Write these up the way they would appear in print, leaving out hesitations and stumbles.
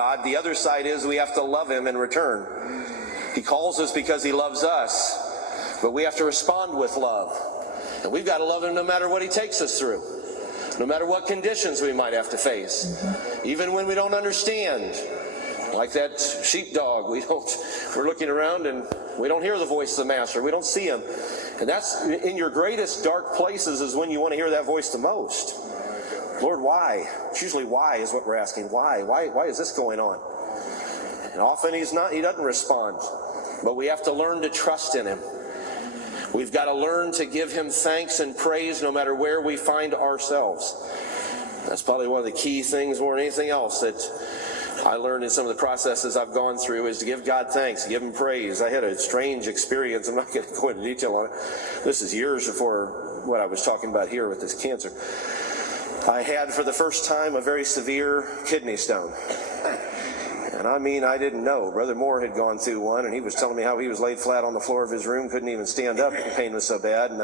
God. The other side is we have to love him in return. He calls us because he loves us, but we have to respond with love. And we've got to love him no matter what he takes us through, no matter what conditions we might have to face, even when we don't understand. Like that sheepdog, we're looking around and we don't hear the voice of the master. We don't see him. And that's in your greatest dark places is when you want to hear that voice the most. Lord, why? It's usually why is what we're asking. Why? Why is this going on? And often he doesn't respond. But we have to learn to trust in him. We've got to learn to give him thanks and praise no matter where we find ourselves. That's probably one of the key things more than anything else that I learned in some of the processes I've gone through is to give God thanks, give him praise. I had a strange experience. I'm not going to go into detail on it. This is years before what I was talking about here with this cancer. I had for the first time a very severe kidney stone. And I mean, I didn't know. Brother Moore had gone through one, and he was telling me how he was laid flat on the floor of his room, couldn't even stand up. The pain was so bad. And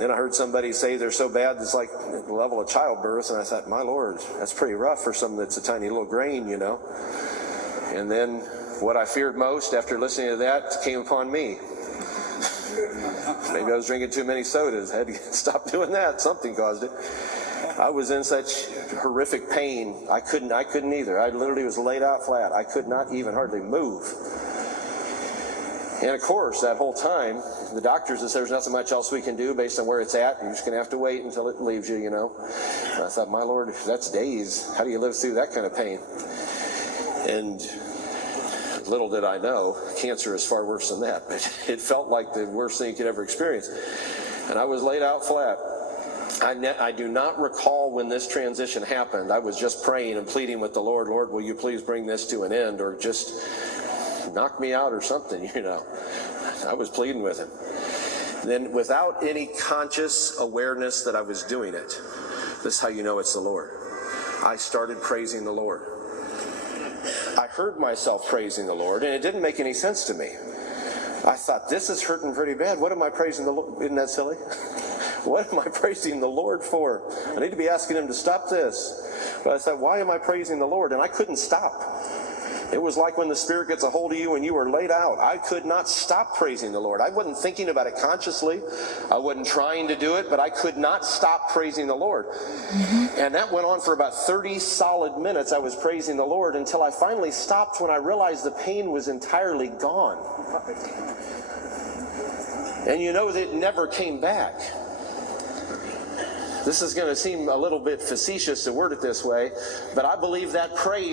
then I heard somebody say they're so bad it's like the level of childbirth. And I thought, my Lord, that's pretty rough for something that's a tiny little grain, you know. And then what I feared most after listening to that came upon me. Maybe I was drinking too many sodas. I had to stop doing that. Something caused it. I was in such horrific pain. I couldn't either. I literally was laid out flat. I could not even hardly move. And of course, that whole time, the doctors said there's nothing much else we can do based on where it's at. You're just going to have to wait until it leaves you, you know. And I thought, my Lord, that's days. How do you live through that kind of pain? And little did I know, cancer is far worse than that. But it felt like the worst thing you could ever experience. And I was laid out flat. I do not recall when this transition happened. I was just praying and pleading with the Lord, Lord, will you please bring this to an end or just knock me out or something, you know. I was pleading with him. Then without any conscious awareness that I was doing it, this is how you know it's the Lord. I started praising the Lord. I heard myself praising the Lord, and it didn't make any sense to me. I thought, this is hurting pretty bad. What am I praising the Lord? Isn't that silly? What am I praising the Lord for? I need to be asking him to stop this. But I said, why am I praising the Lord? And I couldn't stop. It was like when the Spirit gets a hold of you and you were laid out. I could not stop praising the Lord. I wasn't thinking about it consciously. I wasn't trying to do it, but I could not stop praising the Lord. And that went on for about 30 solid minutes. I was praising the Lord until I finally stopped when I realized the pain was entirely gone. And you know that it never came back. This is going to seem a little bit facetious to word it this way, but I believe that praise